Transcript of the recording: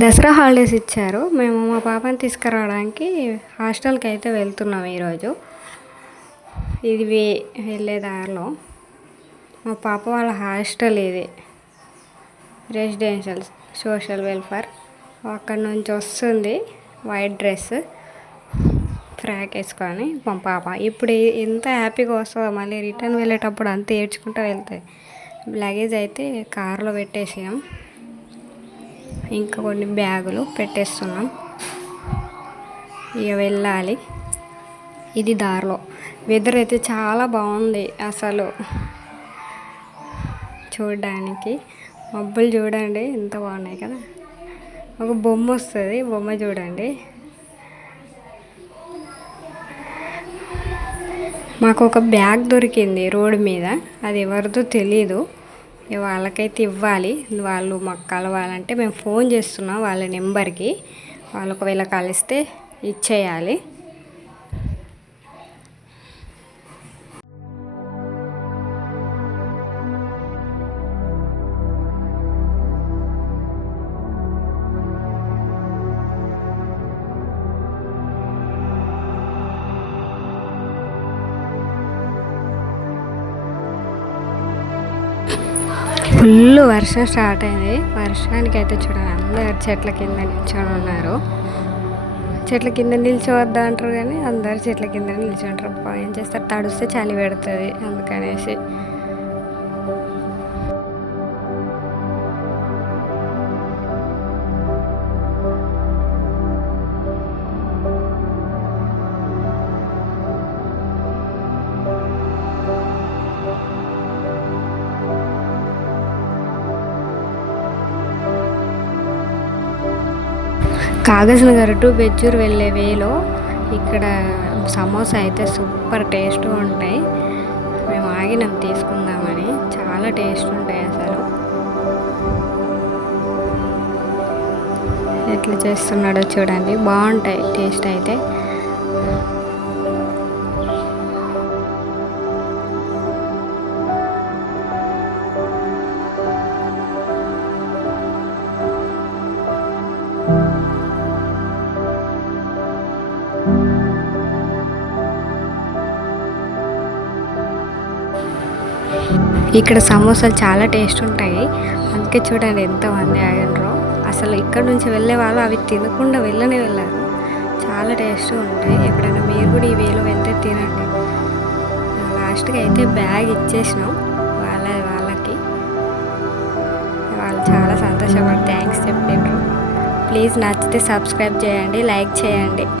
Dasara holidays ఇచ్చారు. మేము మా పాపని తీసుకురావడానికి హాస్టల్కి అయితే వెళ్తున్నాం ఈరోజు. ఇది వెళ్ళే దారిలో మా పాప వాళ్ళ హాస్టల్ ఇది రెసిడెన్షియల్ సోషల్ వెల్ఫేర్. అక్కడ నుంచి వస్తుంది వైట్ డ్రెస్ ఫ్రాక్ వేసుకొని మా పాప. ఇప్పుడు ఎంత హ్యాపీగా వస్తుందో, మళ్ళీ రిటర్న్ వెళ్ళేటప్పుడు అంత ఏడ్చుకుంటూ వెళ్తాయి. లగేజ్ అయితే కారులో పెట్టేసాం, ఇంకా కొన్ని బ్యాగులు పెట్టేస్తున్నాం. ఇక వెళ్ళాలి. ఇది దారిలో వెదర్ అయితే చాలా బాగుంది అసలు చూడడానికి. మబ్బులు చూడండి ఎంత బాగున్నాయి కదా. ఒక బొమ్మ వస్తుంది, బొమ్మ చూడండి. మాకు ఒక బ్యాగ్ దొరికింది రోడ్డు మీద, అది ఎవరిదో తెలీదు. వాళ్ళకైతే ఇవ్వాలి. వాళ్ళు మాకు కలవాలంటే మేము ఫోన్ చేస్తున్నాం వాళ్ళ నెంబర్కి. వాళ్ళు ఒకవేళ కలిస్తే ఇచ్చేయాలి. ఫుల్ వర్షం స్టార్ట్ అయింది. వర్షానికి అయితే చూడండి అందరు చెట్ల కింద నిల్చొని ఉన్నారు. చెట్ల కింద నిల్చోవద్దా అంటారు కానీ అందరు చెట్ల కింద నిల్చుంటారు. ఏం చేస్తారు, తడిస్తే చలి పెడుతుంది అందుకనేసి. కాగజ్ నగర్ టు బెజ్జూర్ వెళ్ళే వేలో ఇక్కడ సమోసా అయితే సూపర్ టేస్ట్ ఉంటాయి. మేము ఆగినాం తీసుకుందామని. చాలా టేస్ట్ ఉంటాయి అసలు. ఎట్లా చేస్తున్నాడో చూడండి, బాగుంటాయి టేస్ట్ అయితే. ఇక్కడ సమోసాలు చాలా టేస్ట్ ఉంటాయి, అందుకే చూడండి ఎంతమంది ఆగినరో. అసలు ఇక్కడ నుంచి వెళ్ళే వాళ్ళు అవి తినకుండా వెళ్ళారు. చాలా టేస్ట్ ఉంటాయి. ఎప్పుడైనా మీరు కూడా ఈ వేలో వెళ్తే తినండి. లాస్ట్కి అయితే బ్యాగ్ ఇచ్చేసినాం వాళ్ళకి. వాళ్ళు చాలా సంతోషపడి థ్యాంక్స్ చెప్పిండ్రు. ప్లీజ్ నచ్చితే సబ్స్క్రైబ్ చేయండి, లైక్ చేయండి.